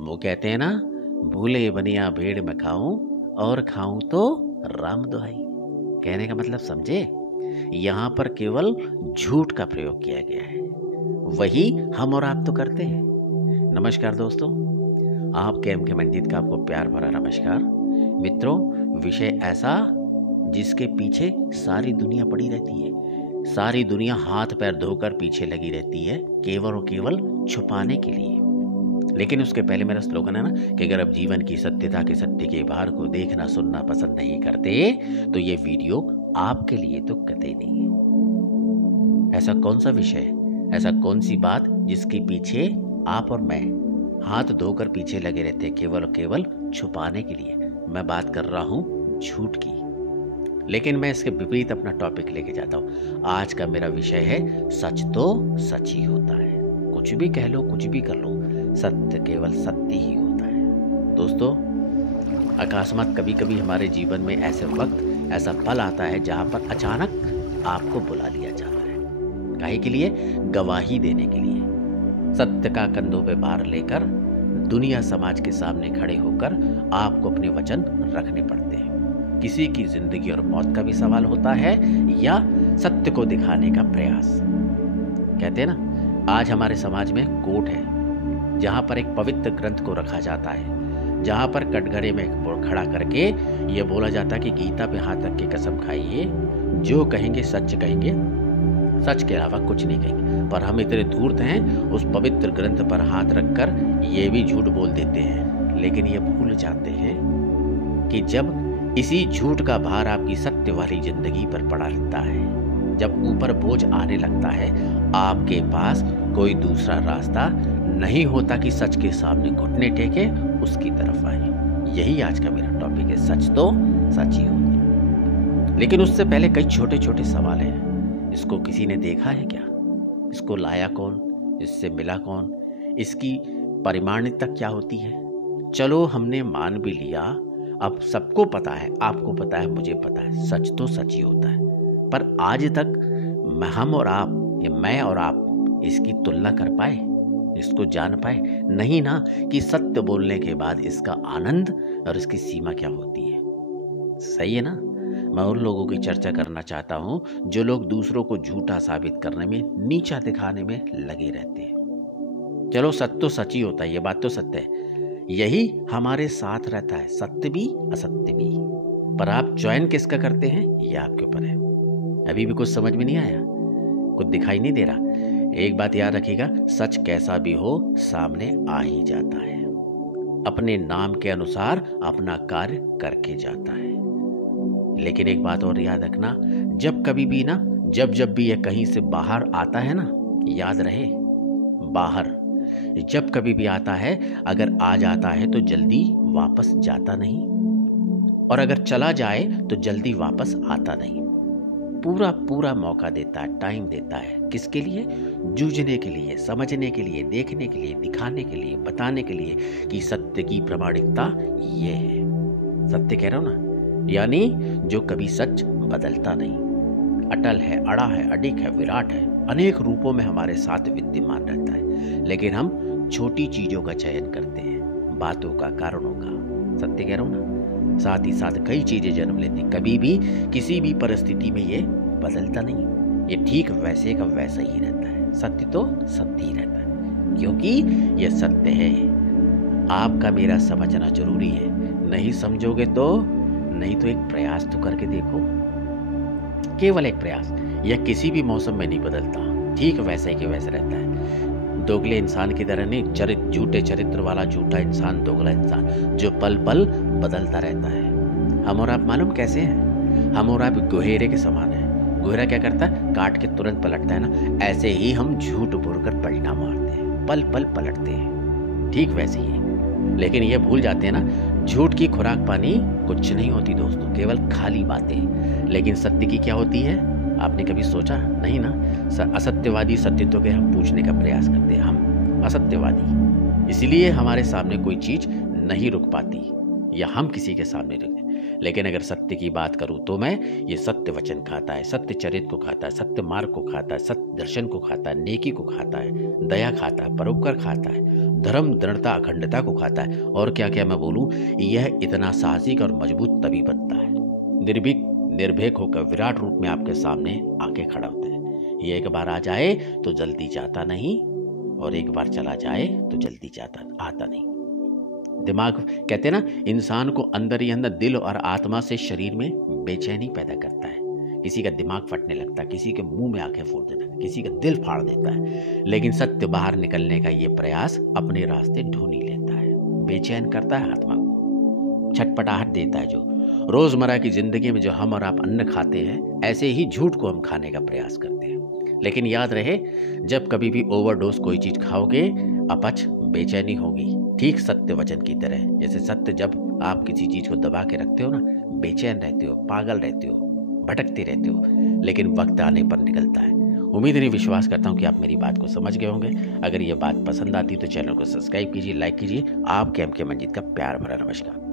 वो कहते हैं ना, भूले बनिया भेड़ मैं खाऊं और खाऊं तो राम दुहाई। कहने का मतलब समझे, यहाँ पर केवल झूठ का प्रयोग किया गया है, वही हम और आप तो करते हैं। नमस्कार दोस्तों, आपके एम के मंजीत का आपको प्यार भरा नमस्कार। मित्रों, विषय ऐसा जिसके पीछे सारी दुनिया पड़ी रहती है, सारी दुनिया हाथ पैर धोकर पीछे लगी रहती है, केवल और केवल छुपाने के लिए। लेकिन उसके पहले मेरा स्लोगन है ना कि अगर आप जीवन की सत्यता के सत्य के भार को देखना सुनना पसंद नहीं करते तो ये वीडियो आपके लिए तो कतई नहीं है। ऐसा कौन सा विषय, ऐसा कौन सी बात जिसके पीछे आप और मैं हाथ धोकर पीछे लगे रहते हैं, केवल और केवल छुपाने के लिए। मैं बात कर रहा हूं झूठ की। लेकिन मैं इसके विपरीत अपना टॉपिक लेके जाता हूं। आज का मेरा विषय है, सच तो सच ही होता है। कुछ भी कह लो, कुछ भी कर लो, सत्य केवल सत्य ही होता है। दोस्तों, अकस्मात कभी कभी हमारे जीवन में ऐसे वक्त, ऐसा पल आता है जहां पर अचानक आपको बुला लिया जाता है। काहे के लिए? गवाही देने के लिए। सत्य का कंधों पे भार लेकर दुनिया समाज के सामने खड़े होकर आपको अपने वचन रखने पड़ते हैं। किसी की जिंदगी और मौत का भी सवाल होता है या सत्य को दिखाने का प्रयास। कहते हैं ना, आज हमारे समाज में कोर्ट है जहां पर एक पवित्र ग्रंथ को रखा जाता है, जहां पर कटघरे में खड़ा करके ये बोला जाता है कि गीता पे हाथ रख के कसम खाइए, जो कहेंगे सच कहेंगे, सच के अलावा कुछ नहीं कहेंगे। पर हम इतने धूर्त हैं, उस पवित्र ग्रंथ पर हाथ रखकर ये भी झूठ बोल देते हैं। लेकिन ये भूल जाते हैं कि जब इसी झूठ का भार आपकी सत्य वाली जिंदगी पर पड़ा रहता है, जब ऊपर बोझ आने लगता है, आपके पास कोई दूसरा रास्ता नहीं होता कि सच के सामने घुटने टेके उसकी तरफ आए। यही आज का मेरा टॉपिक है, सच तो सच ही होता है। लेकिन उससे पहले कई छोटे छोटे सवाल हैं। इसको किसी ने देखा है क्या? इसको लाया कौन? इससे मिला कौन? इसकी परिमाणिकता क्या होती है? चलो, हमने मान भी लिया, अब सबको पता है, आपको पता है, मुझे पता है, सच तो सच ही होता है। पर आज तक हम और आप, या मैं और आप, इसकी तुलना कर पाए, इसको जान पाए? नहीं ना, कि सत्य बोलने के बाद इसका आनंद और इसकी सीमा क्या होती है। सही है ना? मैं उन लोगों की चर्चा करना चाहता हूं जो लोग दूसरों को झूठा साबित करने में, नीचा दिखाने में लगे रहते हैं। चलो, सत्य तो सच ही होता है, ये बात तो सत्य है, यही हमारे साथ रहता है, सत्य भी असत्य भी। पर आप चयन किसका करते हैं, ये आपके ऊपर है। अभी भी कुछ समझ में नहीं आया? कुछ दिखाई नहीं दे रहा? एक बात याद रखिएगा, सच कैसा भी हो सामने आ ही जाता है, अपने नाम के अनुसार अपना कार्य करके जाता है। लेकिन एक बात और याद रखना, जब कभी भी ना, जब भी ये कहीं से बाहर आता है ना, याद रहे, बाहर जब कभी भी आता है, अगर आ जाता है तो जल्दी वापस जाता नहीं, और अगर चला जाए तो जल्दी वापस आता नहीं। पूरा पूरा मौका देता है, टाइम देता है। किसके लिए? जूझने के लिए, समझने के लिए, देखने के लिए, दिखाने के लिए, बताने के लिए कि सत्य की प्रामाणिकता ये है। सत्य कह रहा हूं ना, यानी जो कभी सच बदलता नहीं, अटल है, अड़ा है, अडिग है, विराट है, अनेक रूपों में हमारे साथ विद्यमान रहता है। लेकिन हम छोटी चीजों का चयन करते हैं, बातों का, कारणों का। सत्य कह रहा हूं ना, साथ ही साथ कई चीजें जन्म लेती, कभी भी किसी भी परिस्थिति में ये बदलता नहीं, ये ठीक वैसे का वैसा ही रहता है। सत्य तो सत्य ही रहता है, क्योंकि ये सत्य है। आपका मेरा समझना जरूरी है, नहीं समझोगे तो नहीं तो एक प्रयास तो करके देखो, केवल एक प्रयास। यह किसी भी मौसम में नहीं बदलता, ठीक वैसे के वैसे रहता है। दोगले इंसान की तरह नहीं, झूठे चरित्र वाला झूठा इंसान, दोगला इंसान जो पल पल बदलता रहता है। हम और आप मालूम कैसे हैं? हम और आप गुहेरे के समान हैं। गुहेरा क्या करता है? काट के तुरंत पलटता है ना, ऐसे ही हम झूठ बोलकर पलटा मारते हैं, पल पल पलटते हैं, ठीक वैसे ही। लेकिन ये भूल जाते हैं ना, झूठ की खुराक पानी कुछ नहीं होती दोस्तों, केवल खाली बातें। लेकिन सत्य की क्या होती है? आपने कभी सोचा नहीं ना? असत्यवादी सत्य के हम पूछने का प्रयास करते हैं, हम असत्यवादी। इसलिए हमारे सामने कोई चीज नहीं रुक पाती, या हम किसी के सामने रुकते। लेकिन अगर सत्य की बात करूं तो मैं, ये सत्य वचन खाता है, सत्य चरित्र को खाता है, सत्य मार्ग को खाता है, सत्य दर्शन को खाता है, नेकी को खाता है, दया खाता है, परोपकार खाता है, धर्म, दृढ़ता, अखंडता को खाता है। और क्या क्या मैं बोलूं, यह इतना साहसिक और मजबूत तभी बनता है निर्भीक निर्भीक होकर विराट रूप में आपके सामने आके खड़ा होता है। ये एक बार आ जाए तो जल्दी जाता नहीं, और एक बार चला जाए तो जल्दी आता नहीं। दिमाग कहते हैं ना, इंसान को अंदर ही अंदर, दिल और आत्मा से शरीर में बेचैनी पैदा करता है। किसी का दिमाग फटने लगता है, किसी के मुंह में आंखें फोड़ देता है, किसी का दिल फाड़ देता है। लेकिन सत्य बाहर निकलने का ये प्रयास अपने रास्ते ढूंढ ही लेता है, बेचैन करता है आत्मा को, छटपटाहट देता है। जो रोजमर्रा की जिंदगी में जो हम और आप अन्न खाते हैं, ऐसे ही झूठ को हम खाने का प्रयास करते हैं। लेकिन याद रहे, जब कभी भी ओवरडोज कोई चीज खाओगे, अपच, बेचैनी होगी, ठीक सत्य वचन की तरह। जैसे सत्य, जब आप किसी चीज को दबा के रखते हो ना, बेचैन रहते हो, पागल रहते हो, भटकते रहते हो, लेकिन वक्त आने पर निकलता है। उम्मीद नहीं, विश्वास करता हूँ कि आप मेरी बात को समझ गए होंगे। अगर ये बात पसंद आती तो चैनल को सब्सक्राइब कीजिए, लाइक कीजिए। आपके एम के मंजीत का प्यार भरा नमस्कार।